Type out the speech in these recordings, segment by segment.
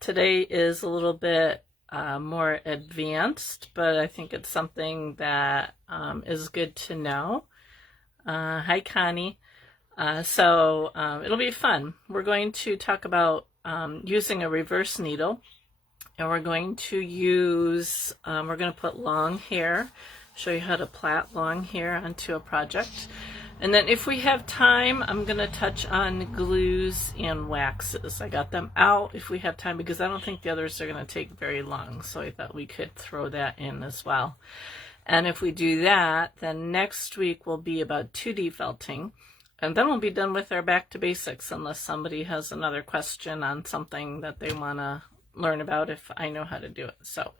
Today is a little bit more advanced, but I think it's something that is good to know. Hi, Connie. It'll be fun. We're going to talk about using a reverse needle, and we're going to put long hair, show you how to plait long hair onto a project. And then if we have time, I'm going to touch on glues and waxes. I got them out if we have time because I don't think the others are going to take very long. So I thought we could throw that in as well. And if we do that, then next week will be about 2D felting. And then we'll be done with our back to basics unless somebody has another question on something that they want to learn about if I know how to do it. So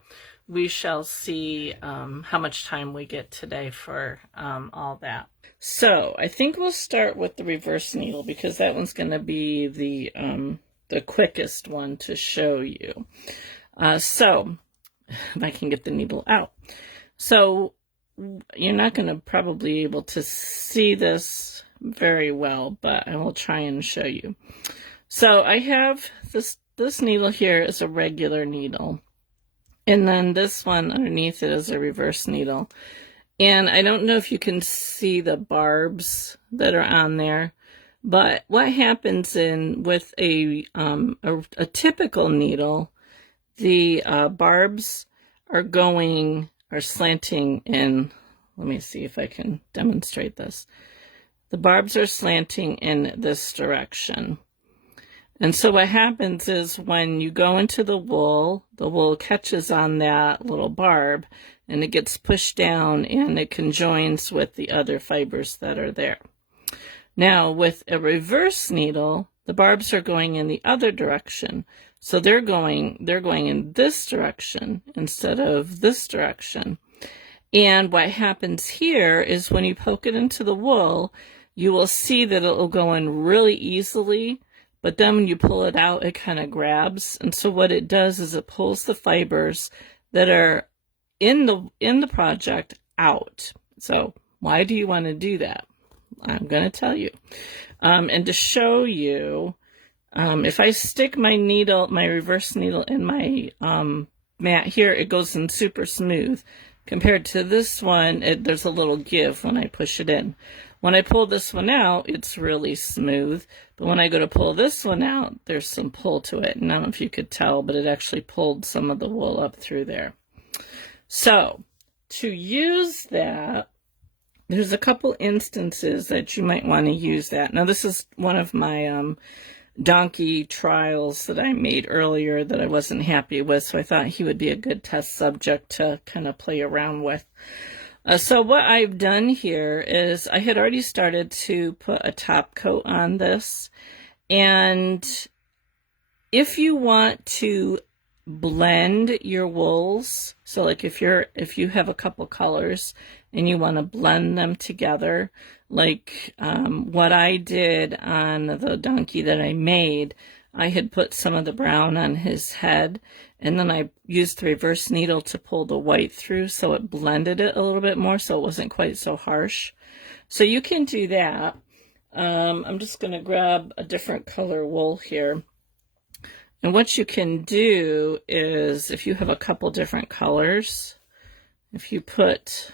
we shall see how much time we get today for all that. So I think we'll start with the reverse needle because that one's going to be the quickest one to show you. So if I can get the needle out. So you're not going to probably be able to see this very well, but I will try and show you. So I have this needle here is a regular needle. And then this one underneath it is a reverse needle. And I don't know if you can see the barbs that are on there, but what happens with a typical needle, the barbs are slanting in. Let me see if I can demonstrate this. The barbs are slanting in this direction. And so what happens is when you go into the wool catches on that little barb and it gets pushed down and it conjoins with the other fibers that are there. Now with a reverse needle, the barbs are going in the other direction. So they're going in this direction instead of this direction. And what happens here is when you poke it into the wool, you will see that it will go in really easily. But then when you pull it out, it kind of grabs. And so what it does is it pulls the fibers that are in the project out. So why do you want to do that? I'm going to tell you. And to show you, if I stick my reverse needle in my mat here, it goes in super smooth. Compared to this one, there's a little give when I push it in. When I pull this one out, it's really smooth. But when I go to pull this one out, there's some pull to it. And I don't know if you could tell, but it actually pulled some of the wool up through there. So to use that, there's a couple instances that you might want to use that. Now this is one of my donkey trials that I made earlier that I wasn't happy with. So I thought he would be a good test subject to kind of play around with. So what I've done here is I had already started to put a top coat on this. And if you want to blend your wools, so like if you have a couple colors and you want to blend them together, like what I did on the donkey that I made, I had put some of the brown on his head, and then I used the reverse needle to pull the white through so it blended it a little bit more so it wasn't quite so harsh. So you can do that. I'm just going to grab a different color wool here. And what you can do is if you have a couple different colors, if you put,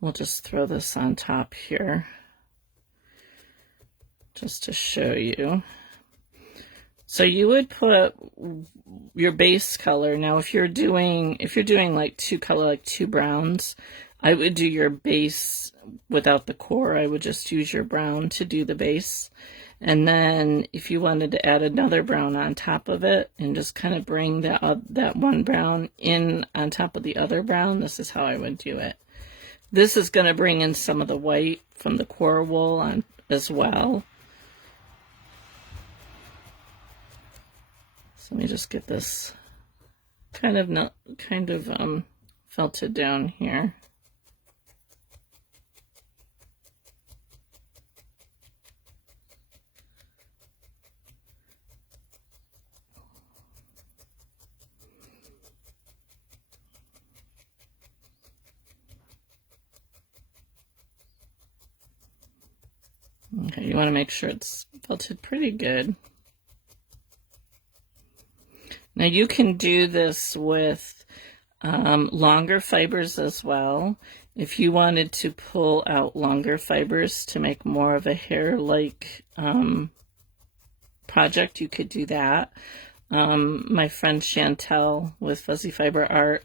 we'll just throw this on top here just to show you. So you would put your base color. Now if you're doing like two browns, I would do your base without the core. I would just use your brown to do the base. And then if you wanted to add another brown on top of it and just kind of bring that one brown in on top of the other brown, this is how I would do it. This is going to bring in some of the white from the core wool on as well. So let me just get this kind of felted down here. Okay, you want to make sure it's felted pretty good. Now you can do this with longer fibers as well. If you wanted to pull out longer fibers to make more of a hair-like project, you could do that. My friend Chantel with Fuzzy Fiber Art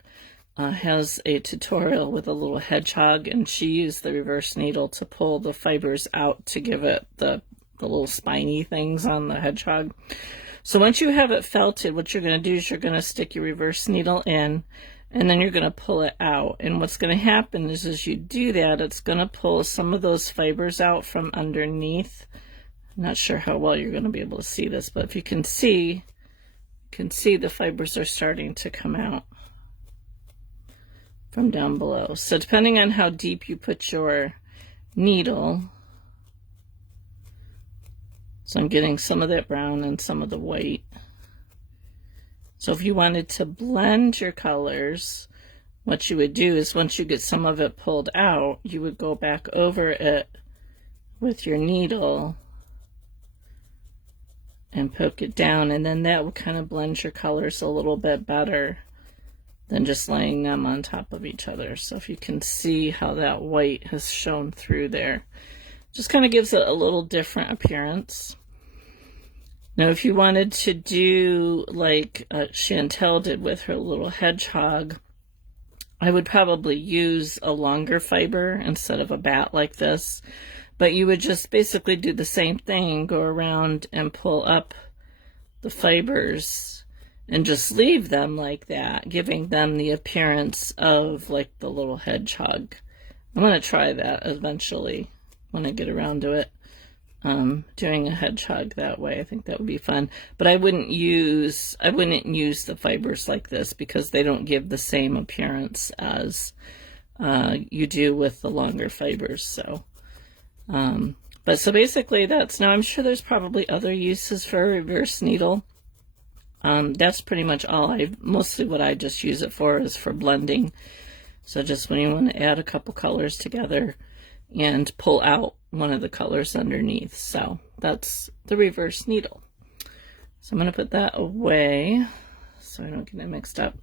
has a tutorial with a little hedgehog, and she used the reverse needle to pull the fibers out to give it the little spiny things on the hedgehog. So once you have it felted, what you're going to do is you're going to stick your reverse needle in, and then you're going to pull it out. And what's going to happen is as you do that, it's going to pull some of those fibers out from underneath. I'm not sure how well you're going to be able to see this, but if you can see the fibers are starting to come out from down below. So depending on how deep you put your needle, so I'm getting some of that brown and some of the white. So if you wanted to blend your colors, what you would do is once you get some of it pulled out, you would go back over it with your needle and poke it down, and then that would kind of blend your colors a little bit better than just laying them on top of each other. So if you can see how that white has shown through there, just kind of gives it a little different appearance. Now if you wanted to do like Chantel did with her little hedgehog, I would probably use a longer fiber instead of a bat like this, but you would just basically do the same thing, go around and pull up the fibers and just leave them like that, giving them the appearance of like the little hedgehog. I'm going to try that eventually when I get around to it, doing a hedgehog that way. I think that would be fun, but I wouldn't use the fibers like this because they don't give the same appearance as you do with the longer fibers. So but so basically that's, now I'm sure there's probably other uses for a reverse needle. That's pretty much all mostly what I just use it for is for blending. So just when you want to add a couple colors together and pull out one of the colors underneath. So that's the reverse needle. So I'm going to put that away so I don't get it mixed up.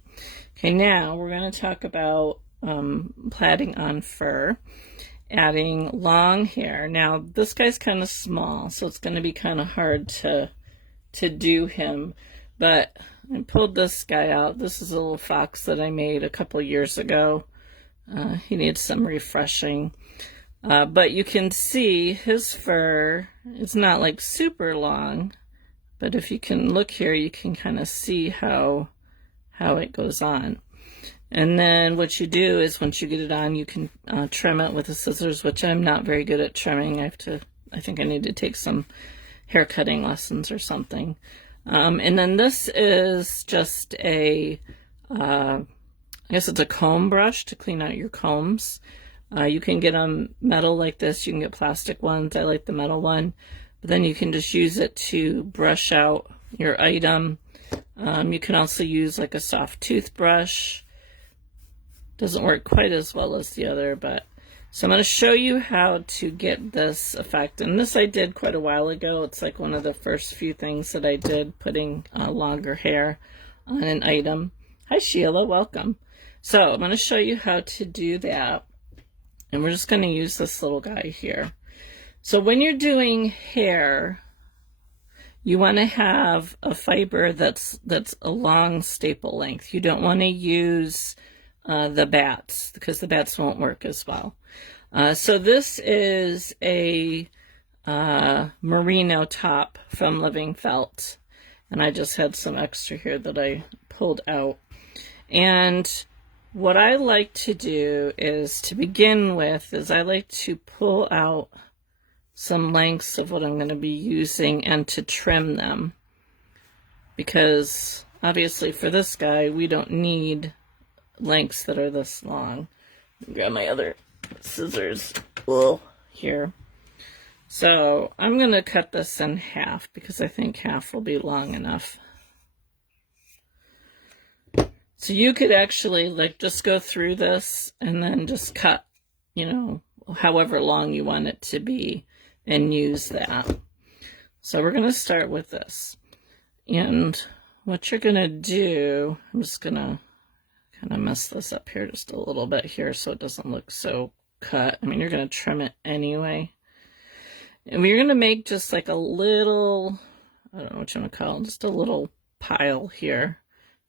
Okay, now we're going to talk about plaiting on fur, adding long hair. Now this guy's kind of small, so it's going to be kind of hard to do him, but I pulled this guy out. This is a little fox that I made a couple years ago. He needs some refreshing, but you can see his fur is not like super long, but if you can look here, you can kind of see how it goes on. And then what you do is once you get it on, you can trim it with the scissors, which I'm not very good at trimming. I think I need to take some hair cutting lessons or something. And then this is just I guess it's a comb brush to clean out your combs. You can get them metal like this. You can get plastic ones. I like the metal one. But then you can just use it to brush out your item. You can also use like a soft toothbrush. Doesn't work quite as well as the other, but so I'm going to show you how to get this effect. And this I did quite a while ago. It's like one of the first few things that I did, putting longer hair on an item. Hi Sheila, welcome. So I'm going to show you how to do that. And we're just going to use this little guy here. So when you're doing hair, you want to have a fiber that's a long staple length. You don't want to use the bats because the bats won't work as well. So this is a merino top from Living Felt, and I just had some extra here that I pulled out. And what I like to do is, to begin with, is I like to pull out some lengths of what I'm going to be using and to trim them, because obviously for this guy we don't need lengths that are this long. Grab my other scissors here. So I'm going to cut this in half because I think half will be long enough. So you could actually like just go through this and then just cut, you know, however long you want it to be and use that. So we're going to start with this. And what you're gonna do, I'm just gonna kind of mess this up here just a little bit here so it doesn't look so cut. I mean, you're gonna trim it anyway. And we're gonna make just like a little, I don't know what you want to call it, just a little pile here.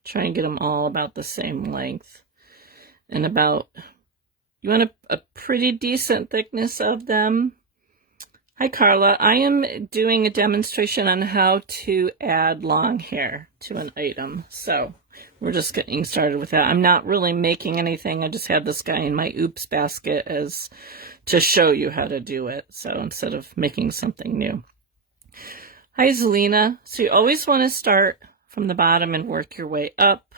Try and get them all about the same length. And about, you want a pretty decent thickness of them. Hi Carla, I am doing a demonstration on how to add long hair to an item. So we're just getting started with that. I'm not really making anything. I just had this guy in my oops basket as to show you how to do it. So instead of making something new. Hi Zelina. So you always want to start from the bottom and work your way up,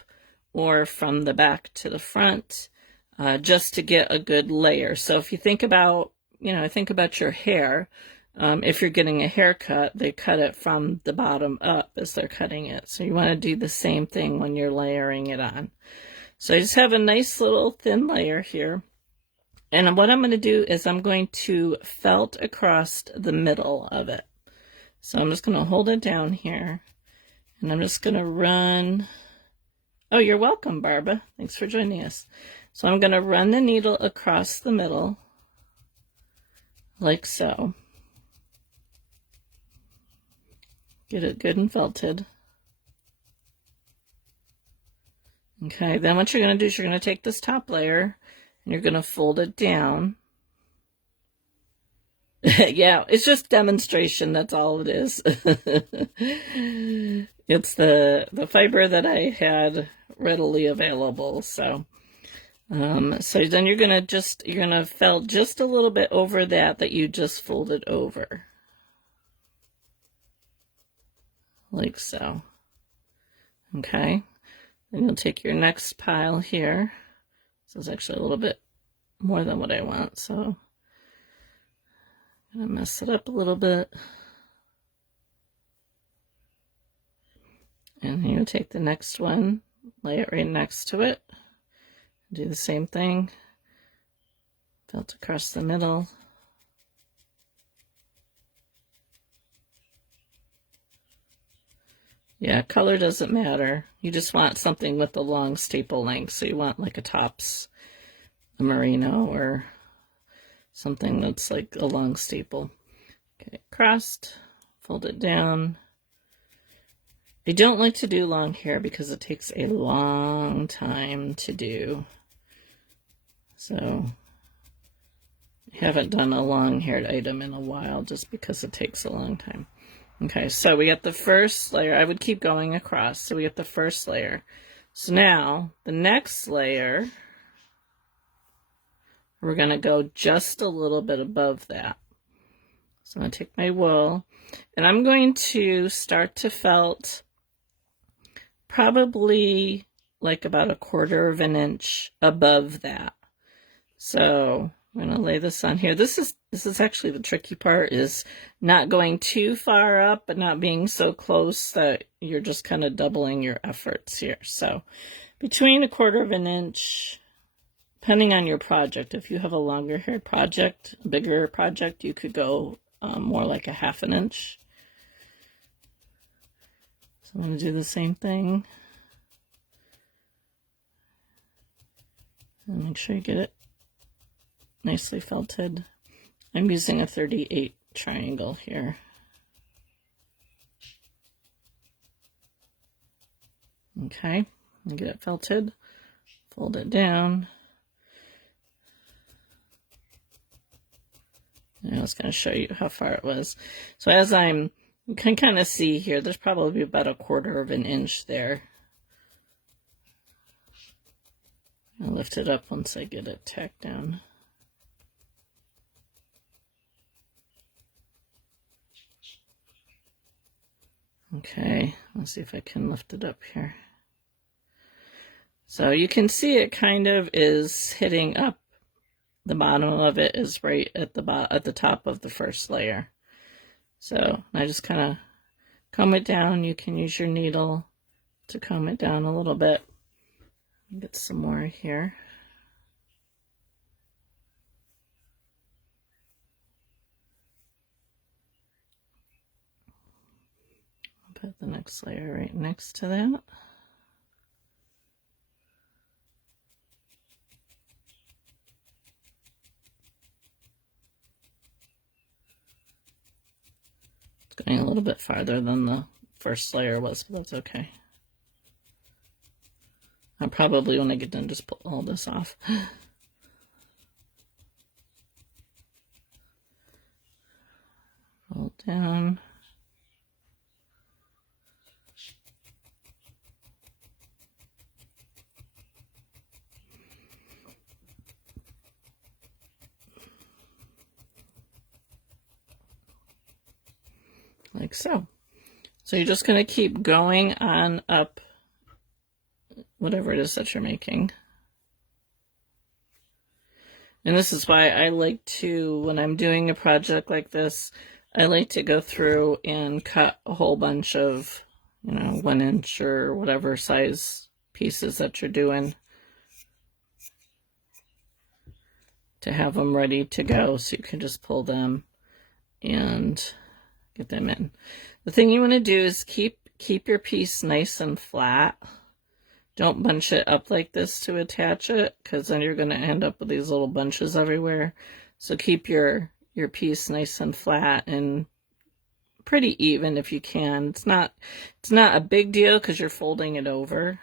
or from the back to the front, just to get a good layer. So if you think about, think about your hair. If you're getting a haircut, they cut it from the bottom up as they're cutting it. So you want to do the same thing when you're layering it on. So I just have a nice little thin layer here. And what I'm going to do is I'm going to felt across the middle of it. So I'm just going to hold it down here. And I'm just going to run. Oh, you're welcome, Barbara. Thanks for joining us. So I'm going to run the needle across the middle, like so. Get it good and felted. Okay, then what you're going to do is you're going to take this top layer and you're going to fold it down. Yeah, it's just demonstration, that's all it is. It's the fiber that I had readily available, so so then you're gonna felt just a little bit over that you just folded over. Like so. Okay. Then you'll take your next pile here. This is actually a little bit more than what I want, so I'm gonna mess it up a little bit. And you take the next one, lay it right next to it, do the same thing, felt across the middle. Yeah, color doesn't matter. You just want something with a long staple length. So you want like a tops, a merino, or something that's like a long staple. Okay, crossed, fold it down. I don't like to do long hair because it takes a long time to do. So I haven't done a long haired item in a while just because it takes a long time. Okay, so we got the first layer. I would keep going across. So we get the first layer. So now the next layer, we're going to go just a little bit above that. So I'm going to take my wool and I'm going to start to felt probably like about 1/4 of an inch above that. So I'm going to lay this on here. This is actually the tricky part, is not going too far up but not being so close that you're just kind of doubling your efforts here. So between 1/4 of an inch, depending on your project. If you have a longer hair project, a bigger project, you could go more like 1/2 an inch. So I'm going to do the same thing. And make sure you get it nicely felted. I'm using a 38 triangle here. Okay, and get it felted, fold it down. And I was going to show you how far it was. So as you can kind of see here, there's probably about 1/4 of an inch there. I'll lift it up once I get it tacked down. Okay, let's see if I can lift it up here. So you can see it kind of is hitting up. The bottom of it is right at the top of the first layer. So I just kind of comb it down. You can use your needle to comb it down a little bit. Get some more here. Put the next layer right next to that. It's going a little bit farther than the first layer was, but that's okay. I'll probably, when I get done, just pull all this off. Roll down. Like so. So you're just going to keep going on up whatever it is that you're making. And this is why I like to, when I'm doing a project like this, I like to go through and cut a whole bunch of, 1 inch or whatever size pieces that you're doing to have them ready to go, so you can just pull them and get them in. The thing you want to do is keep your piece nice and flat. Don't bunch it up like this to attach it, because then you're going to end up with these little bunches everywhere. So keep your piece nice and flat and pretty even if you can. It's not a big deal because you're folding it over.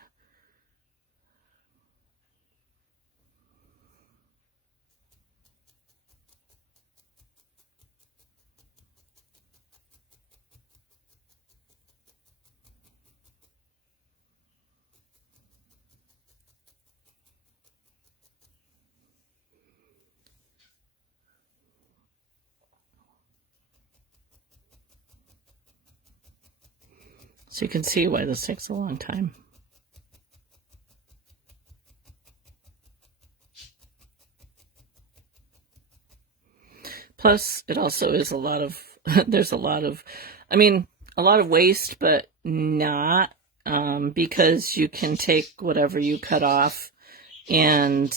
So you can see why this takes a long time. Plus, it also is a lot of, there's a lot of waste, but not, because you can take whatever you cut off and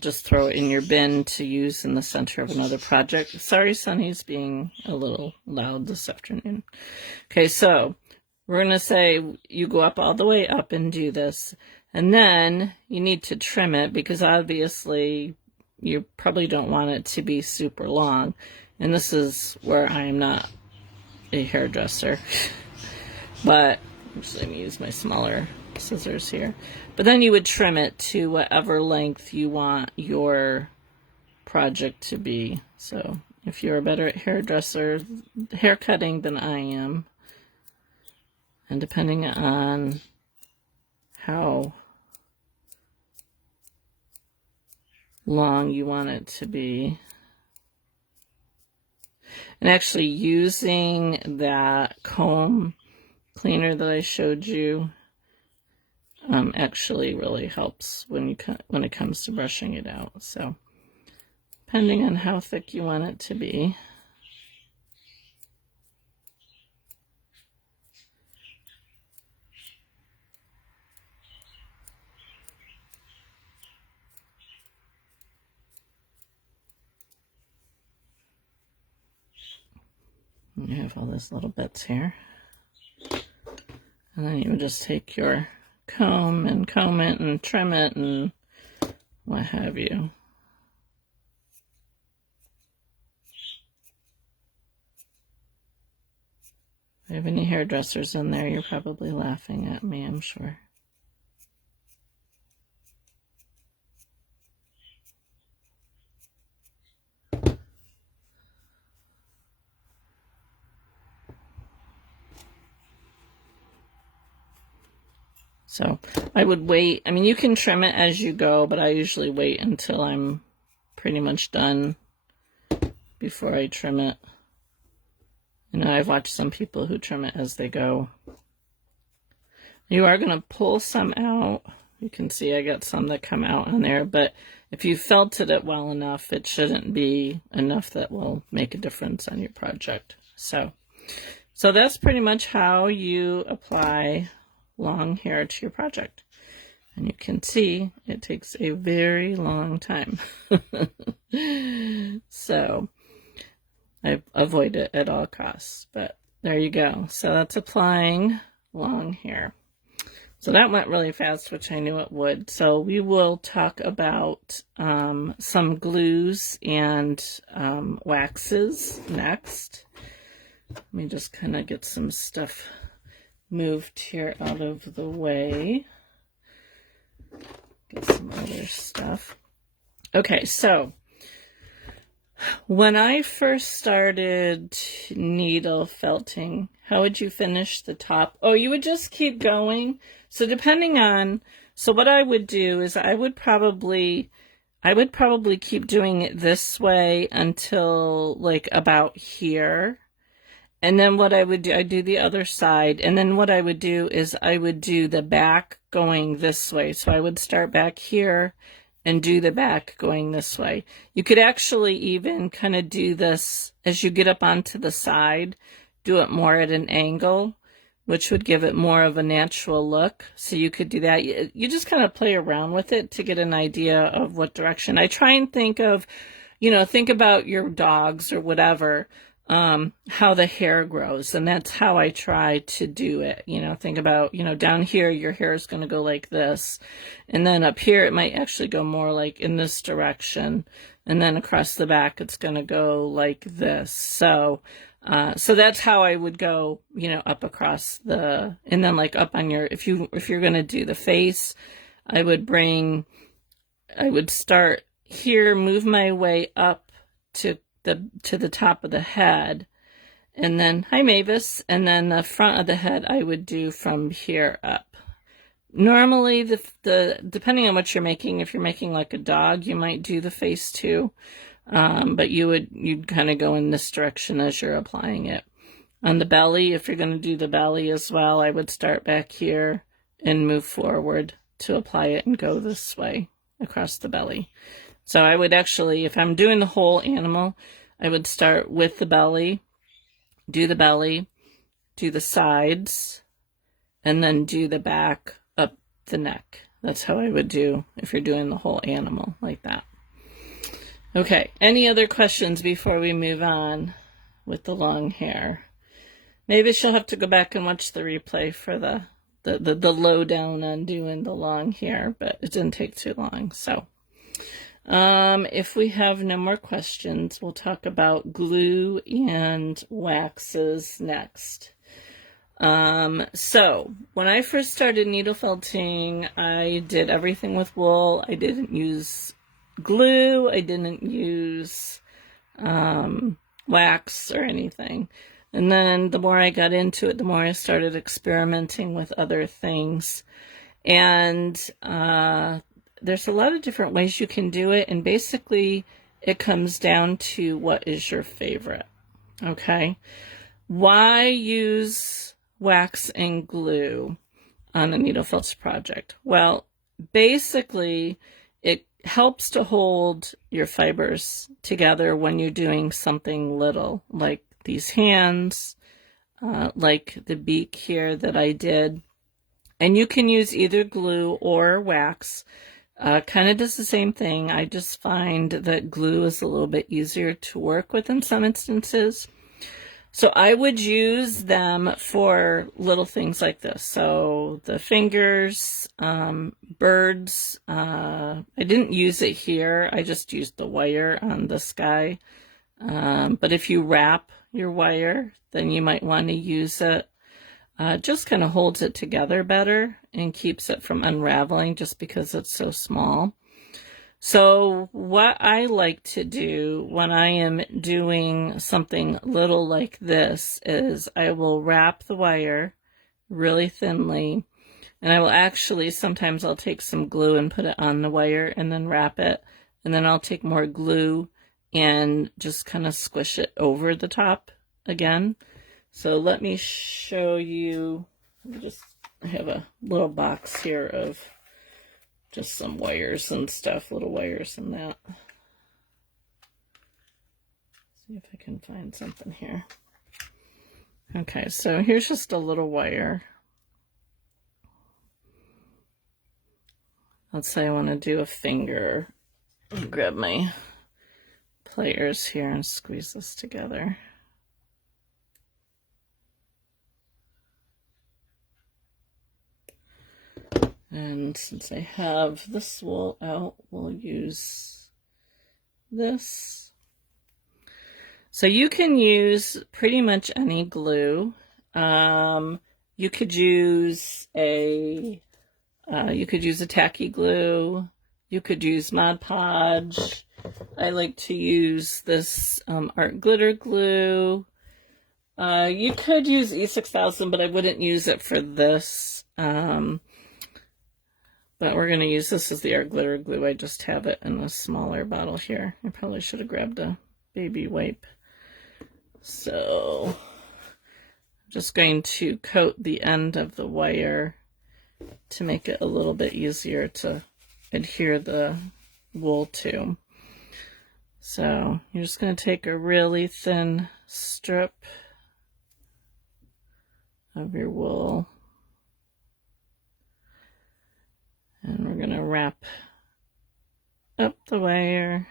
just throw it in your bin to use in the center of another project. Sorry, Sunny's being a little loud this afternoon. Okay, so we're going to say you go up all the way up and do this. And then you need to trim it because obviously you probably don't want it to be super long. And this is where I am not a hairdresser. But I'm just going to use my smaller scissors here. But then you would trim it to whatever length you want your project to be. So if you're a better hair cutting than I am, and depending on how long you want it to be, and actually using that comb cleaner that I showed you actually really helps when it comes to brushing it out. So depending on how thick you want it to be. You have all these little bits here. And then you would just take your comb and comb it and trim it and what have you. If you have any hairdressers in there, you're probably laughing at me, I'm sure. So I would wait. I mean, you can trim it as you go, but I usually wait until I'm pretty much done before I trim it. I've watched some people who trim it as they go. You are going to pull some out. You can see I got some that come out on there, but if you felted it well enough, it shouldn't be enough that will make a difference on your project. So that's pretty much how you apply long hair to your project. And you can see it takes a very long time. So I avoid it at all costs, but There you go. So that's applying long hair. So that went really fast, which I knew it would. So we will talk about some glues and waxes next. Let me just kind of get some stuff moved here out of the way. Get some other stuff. Okay, so when I first started needle felting, how would you finish the top? Oh, you would just keep going. So depending on, so what I would do is I would probably keep doing it this way until like about here. And then what I would do, I'd do the other side. And then what I would do is I would do the back going this way. So I would start back here and do the back going this way. You could actually even kind of do this as you get up onto the side, do it more at an angle, which would give it more of a natural look. So you could do that. You just kind of play around with it to get an idea of what direction. I try and think of, think about your dogs or whatever, how the hair grows. And that's how I try to do it. Think about, down here, your hair is going to go like this. And then up here, it might actually go more like in this direction. And then across the back, it's going to go like this. So that's how I would go, up across and then like up on if you're going to do the face, I would start here, move my way up to the top of the head, and then, hi Mavis, and then the front of the head I would do from here up. Normally, depending on what you're making, if you're making like a dog, you might do the face too. But you'd kind of go in this direction as you're applying it. On the belly, if you're going to do the belly as well, I would start back here and move forward to apply it and go this way across the belly. So I would actually, if I'm doing the whole animal, I would start with the belly, do the sides, and then do the back up the neck. That's how I would do if you're doing the whole animal like that. Okay, any other questions before we move on with the long hair? Maybe she'll have to go back and watch the replay for the lowdown on doing the long hair, but it didn't take too long. So if we have no more questions, we'll talk about glue and waxes next. So when I first started needle felting, I did everything with wool. I didn't use glue. I didn't use wax or anything. And then the more I got into it, the more I started experimenting with other things. And there's a lot of different ways you can do it. And basically, it comes down to what is your favorite. Okay? Why use wax and glue on a needle felts project? Well, basically, it helps to hold your fibers together when you're doing something little, like these hands, like the beak here that I did. And you can use either glue or wax. Kind of does the same thing. I just find that glue is a little bit easier to work with in some instances. So I would use them for little things like this. So the fingers, birds, I didn't use it here. I just used the wire on this guy. But if you wrap your wire, then you might want to use it. Just kind of holds it together better and keeps it from unraveling just because it's so small. So what I like to do when I am doing something little like this is I will wrap the wire really thinly, and I will actually, sometimes I'll take some glue and put it on the wire and then wrap it, and then I'll take more glue and just kind of squish it over the top again. So let me show you, I have a little box here of just some wires and stuff, little wires and that. See if I can find something here. Okay, so here's just a little wire. Let's say I want to do a finger. I'll grab my pliers here and squeeze this together. And since I have this wool out, we'll use this. So you can use pretty much any glue. You could use a tacky glue. You could use Mod Podge. I like to use this art glitter glue. You could use E6000, but I wouldn't use it for this. But we're going to use this as the art glitter glue. I just have it in a smaller bottle here. I probably should have grabbed a baby wipe. So I'm just going to coat the end of the wire to make it a little bit easier to adhere the wool to. So you're just going to take a really thin strip of your wool, and we're going to wrap up the wire.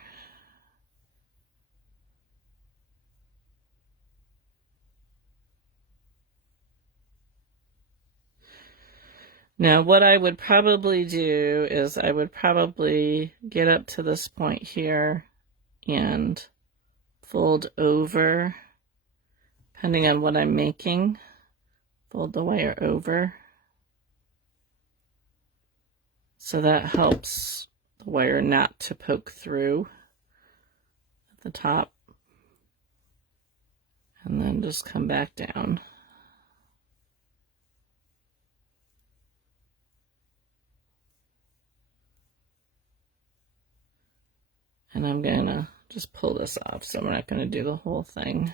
Now, what I would probably do is I would probably get up to this point here and fold over, depending on what I'm making, fold the wire over. So that helps the wire not to poke through at the top. And then just come back down. And I'm going to just pull this off, so we're not going to do the whole thing.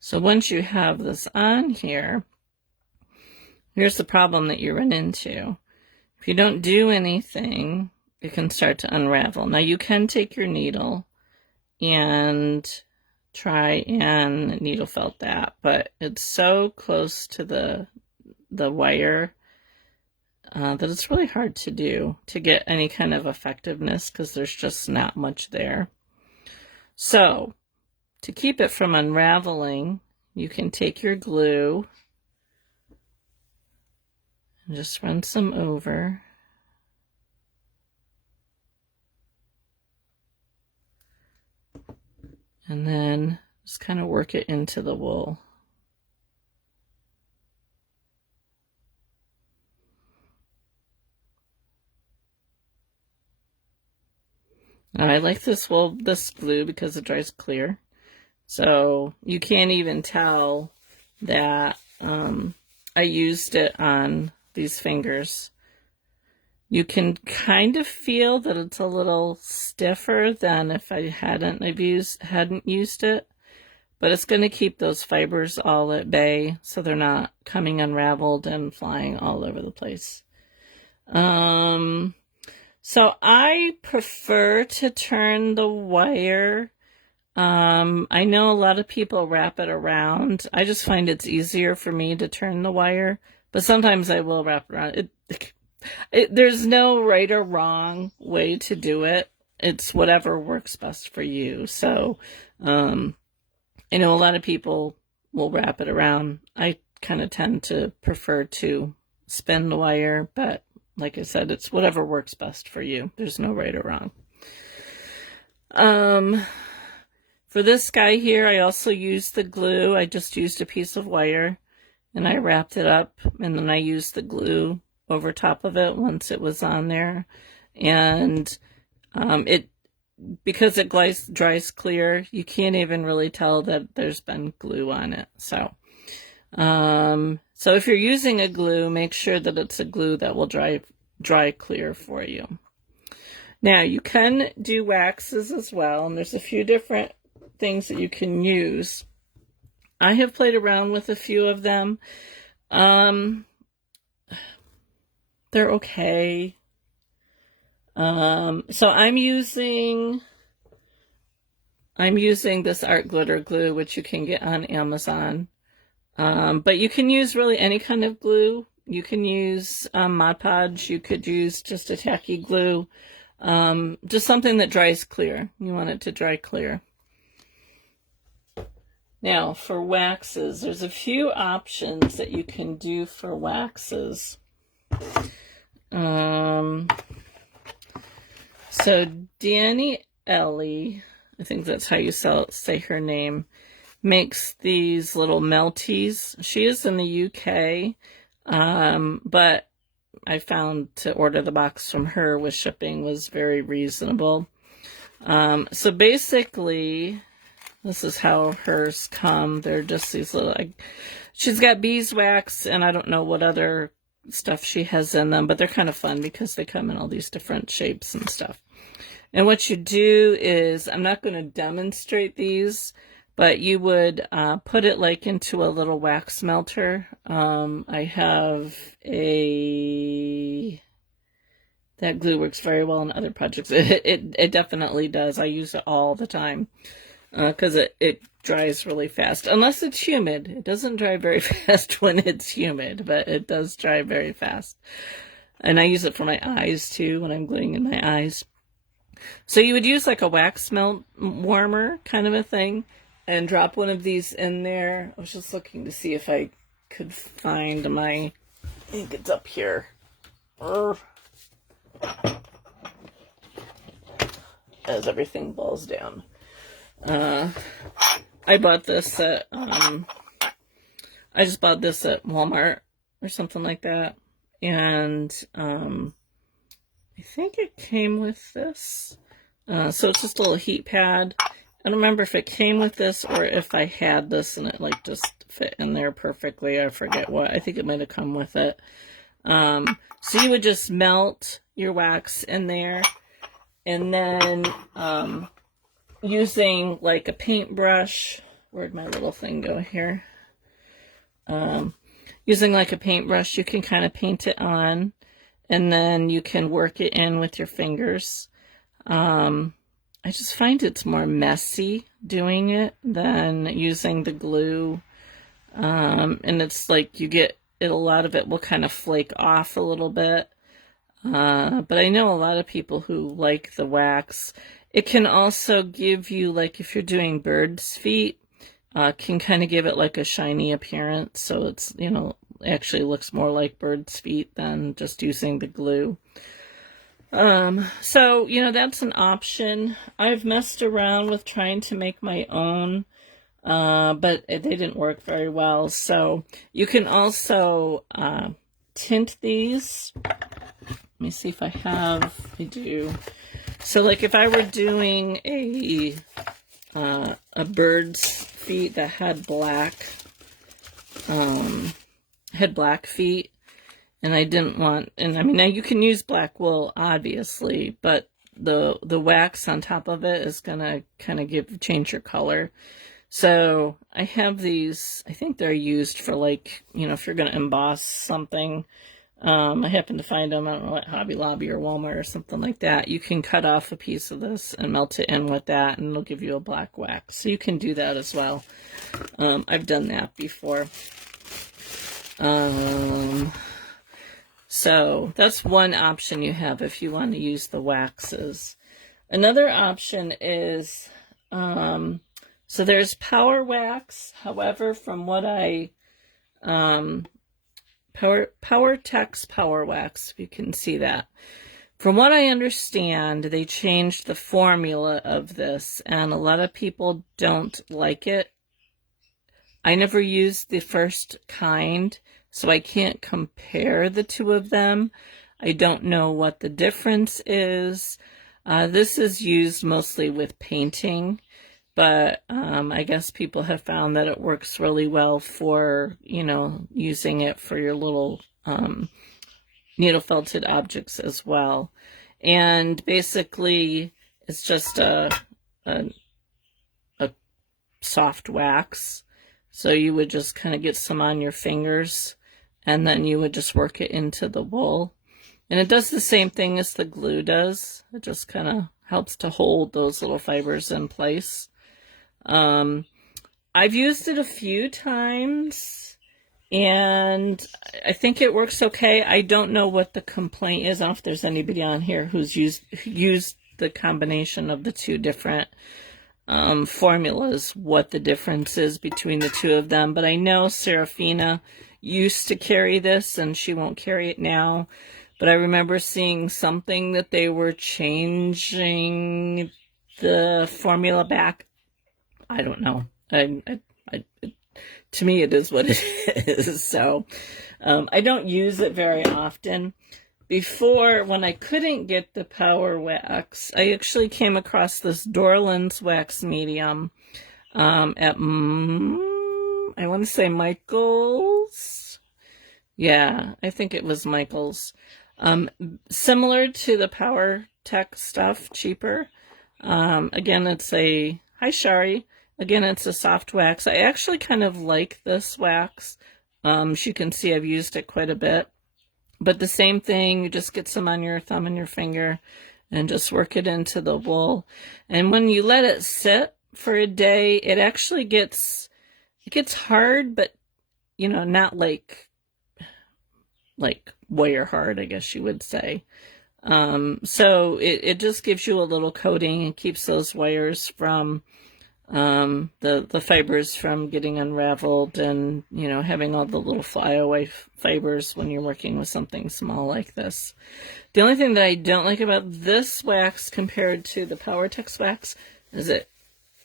So once you have this on here, here's the problem that you run into. If you don't do anything, it can start to unravel. Now you can take your needle and try and needle felt that, but it's so close to the wire that it's really hard to do, to get any kind of effectiveness, because there's just not much there. So to keep it from unraveling, you can take your glue and just run some over. And then just kind of work it into the wool. Now, I like this glue because it dries clear. So you can't even tell that I used it on these fingers. You can kind of feel that it's a little stiffer than if I hadn't used it, but it's going to keep those fibers all at bay so they're not coming unraveled and flying all over the place. So I prefer to turn the wire. I know a lot of people wrap it around. I just find it's easier for me to turn the wire, but sometimes I will wrap it around. There's no right or wrong way to do it. It's whatever works best for you. So, I know a lot of people will wrap it around. I kind of tend to prefer to spin the wire, but like I said, it's whatever works best for you. There's no right or wrong. For this guy here, I also used the glue. I just used a piece of wire and I wrapped it up, and then I used the glue over top of it once it was on there. And because it dries clear, you can't even really tell that there's been glue on it. So if you're using a glue, make sure that it's a glue that will dry clear for you. Now, you can do waxes as well, and there's a few different things that you can use. I have played around with a few of them. They're okay. So I'm using this art glitter glue, which you can get on Amazon. But you can use really any kind of glue. You can use Mod Podge. You could use just a tacky glue. Just something that dries clear. You want it to dry clear. Now, for waxes, there's a few options that you can do for waxes. So Danny Ellie, I think that's how you say her name, makes these little melties. She is in the UK, but I found to order the box from her with shipping was very reasonable. So basically, this is how hers come. They're just these little, she's got beeswax, and I don't know what other stuff she has in them, but they're kind of fun because they come in all these different shapes and stuff. And what you do is, I'm not going to demonstrate these, but you would put it like into a little wax melter. I have that glue works very well in other projects. It definitely does. I use it all the time because it dries really fast, unless it's humid. It doesn't dry very fast when it's humid, but it does dry very fast. And I use it for my eyes too when I'm gluing in my eyes. So you would use like a wax melt warmer kind of a thing and drop one of these in there. I was just looking to see if I could find I think it's up here. As everything falls down. I bought this at, I just bought this at Walmart or something like that. And, I think it came with this. So it's just a little heat pad. I don't remember if it came with this or if I had this and it like just fit in there perfectly. I forget what. I think it might have come with it. So you would just melt your wax in there, and then using like a paintbrush, where'd my little thing go here? Using like a paintbrush, you can kind of paint it on, and then you can work it in with your fingers. I just find it's more messy doing it than using the glue. And it's like you get it, a lot of it will kind of flake off a little bit. But I know a lot of people who like the wax. It can also give you, like if you're doing bird's feet, can kind of give it like a shiny appearance. So it's, actually looks more like bird's feet than just using the glue. So, that's an option. I've messed around with trying to make my own, but they didn't work very well. So you can also, tint these. Let me see if I do. So like if I were doing a bird's feet that had black feet, and I didn't want, and I mean, now you can use black wool, obviously, but the wax on top of it is gonna kind of change your color. So I have these, I think they're used for like, if you're gonna emboss something. I happen to find them, I don't know, at Hobby Lobby or Walmart or something like that. You can cut off a piece of this and melt it in with that, and it'll give you a black wax. So you can do that as well. I've done that before. So that's one option you have if you want to use the waxes. Another option is, so there's Power Wax. However, from what PowerTex Power Wax, you can see that. From what I understand, they changed the formula of this, and a lot of people don't like it. I never used the first kind, so I can't compare the two of them. I don't know what the difference is. This is used mostly with painting, but I guess people have found that it works really well for, using it for your little needle felted objects as well. And basically, it's just a soft wax. So you would just kind of get some on your fingers, and then you would just work it into the wool. And it does the same thing as the glue does. It just kind of helps to hold those little fibers in place. I've used it a few times, and I think it works okay. I don't know what the complaint is. I don't know if there's anybody on here who's used the combination of the two different formulas what the difference is between the two of them, but I know Serafina used to carry this and she won't carry it now. But I remember seeing something that they were changing the formula back. I don't know. To me, it is what it is. So I don't use it very often. Before, when I couldn't get the Power Wax, I actually came across this Dorland's wax medium at, I want to say Michael's. Yeah, I think it was Michael's. Similar to the Power Tech stuff, cheaper. Again, it's a, hi Shari. Again, it's a soft wax. I actually kind of like this wax. As you can see, I've used it quite a bit. But the same thing, you just get some on your thumb and your finger and just work it into the wool. And when you let it sit for a day, it actually gets hard, but, you know, not like wire hard, I guess you would say. So it just gives you a little coating and keeps those wires from, the fibers from getting unraveled and, you know, having all the little flyaway fibers when you're working with something small like this. The only thing that I don't like about this wax compared to the PowerTex wax is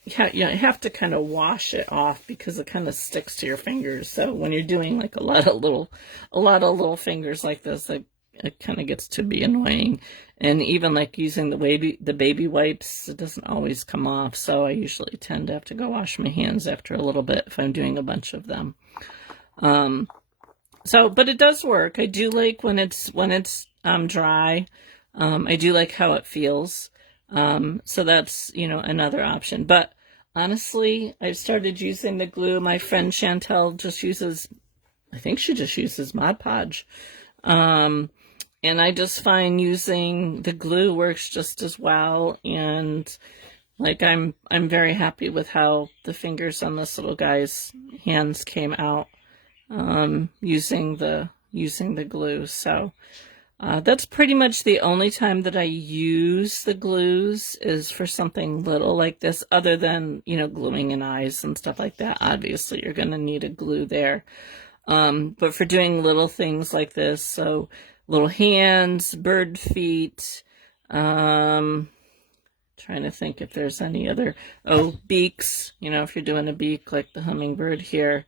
you have to kind of wash it off because it kind of sticks to your fingers. So when you're doing like a lot of little fingers like this, it kind of gets to be annoying. And even like using the baby wipes, it doesn't always come off. So I usually tend to have to go wash my hands after a little bit if I'm doing a bunch of them. But it does work. I do like when it's dry. I do like how it feels. So that's, you know, another option. But honestly, I've started using the glue. My friend Chantel just uses, I think she just uses Mod Podge. And I just find using the glue works just as well. And like, I'm very happy with how the fingers on this little guy's hands came out, using the glue. So, that's pretty much the only time that I use the glues is for something little like this, other than, you know, gluing in eyes and stuff like that. Obviously, you're going to need a glue there. But for doing little things like this, so little hands, bird feet, trying to think if there's any other, beaks, you know, if you're doing a beak like the hummingbird here.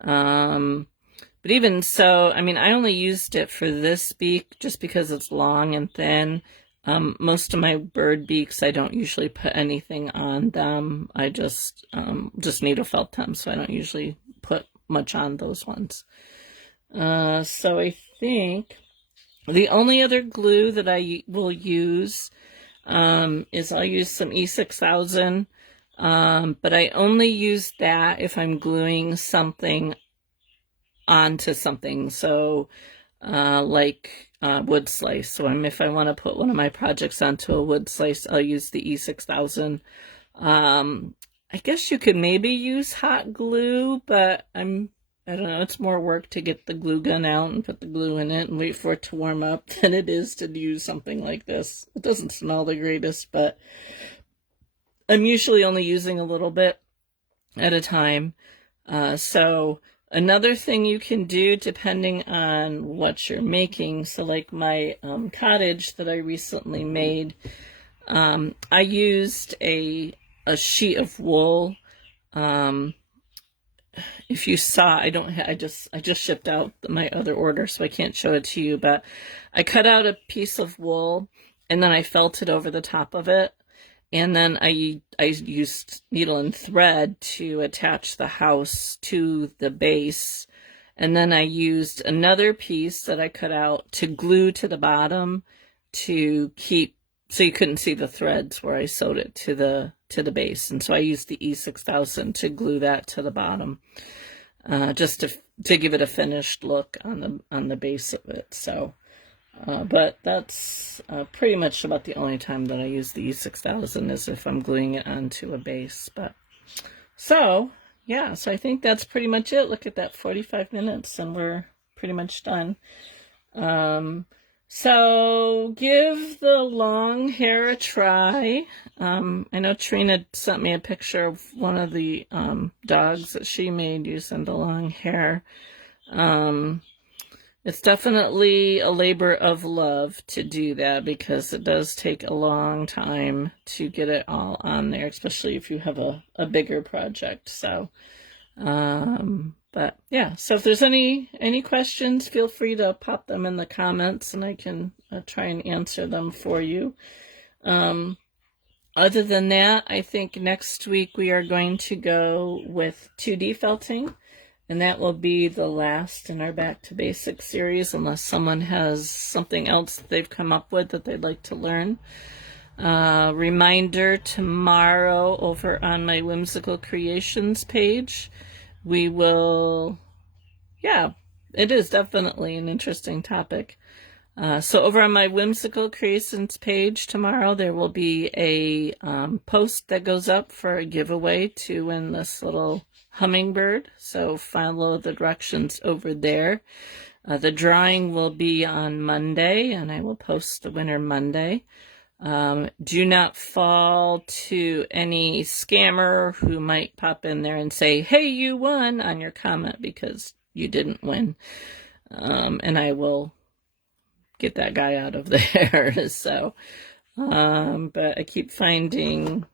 But even so, I mean, I only used it for this beak just because it's long and thin. Most of my bird beaks, I don't usually put anything on them. I just need to felt them, so I don't usually put much on those ones. So I think the only other glue that I will use is I'll use some E6000, but I only use that if I'm gluing something onto something. So like wood slice. So if I want to put one of my projects onto a wood slice, I'll use the E6000. I guess you could maybe use hot glue, but I don't know, it's more work to get the glue gun out and put the glue in it and wait for it to warm up than it is to use something like this. It doesn't smell the greatest, but I'm usually only using a little bit at a time. So another thing you can do depending on what you're making, so like my cottage that I recently made, I used a sheet of wool. If you saw, I just shipped out my other order, so I can't show it to you, but I cut out a piece of wool and then I felted over the top of it. And then I used needle and thread to attach the house to the base. And then I used another piece that I cut out to glue to the bottom to keep, so you couldn't see the threads where I sewed it to the base. And so I used the E6000 to glue that to the bottom, just to give it a finished look on the base of it. So, but that's pretty much about the only time that I use the E6000 is if I'm gluing it onto a base. But so yeah, so I think that's pretty much it. Look at that, 45 minutes and we're pretty much done. So give the long hair a try. I know Trina sent me a picture of one of the dogs that she made using the long hair. It's definitely a labor of love to do that because it does take a long time to get it all on there, especially if you have a bigger project. So, but yeah, so if there's any questions, feel free to pop them in the comments and I can try and answer them for you. Other than that, I think next week we are going to go with 2D felting, and that will be the last in our Back to Basics series, unless someone has something else that they've come up with that they'd like to learn. Reminder, tomorrow over on my Whimsical Creations page, we will, yeah, it is definitely an interesting topic. So over on my Whimsical Creations page tomorrow, there will be a post that goes up for a giveaway to win this little hummingbird. So follow the directions over there. The drawing will be on Monday, and I will post the winner Monday. Do not fall to any scammer who might pop in there and say, hey, you won on your comment, because you didn't win. And I will get that guy out of there. So, but I keep finding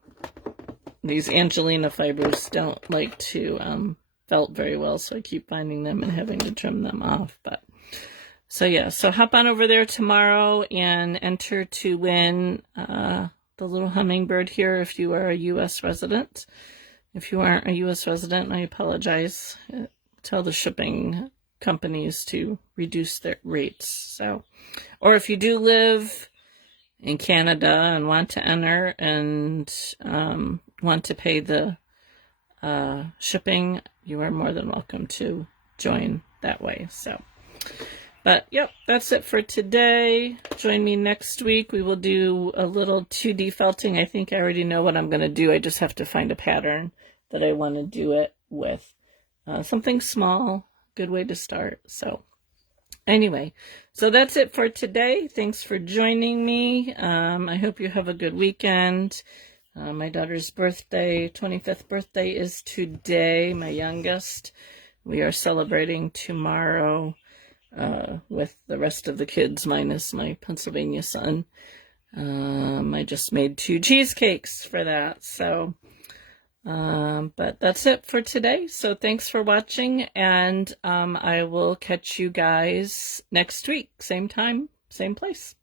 these Angelina fibers don't like to felt very well, so I keep finding them and having to trim them off. But so yeah, so hop on over there tomorrow and enter to win the little hummingbird here if you are a U.S. resident. If you aren't a U.S. resident, I apologize. Tell the shipping companies to reduce their rates. So, or if you do live in Canada and want to enter and want to pay the shipping, you are more than welcome to join that way. So, but yep, that's it for today. Join me next week. We will do a little 2D felting. I think I already know what I'm going to do. I just have to find a pattern that I want to do it with. Something small, good way to start. So anyway, so that's it for today. Thanks for joining me. I hope you have a good weekend. My daughter's birthday, 25th birthday, is today, my youngest. We are celebrating tomorrow with the rest of the kids, minus my Pennsylvania son. I just made 2 cheesecakes for that. So, but that's it for today. So thanks for watching, and I will catch you guys next week. Same time, same place.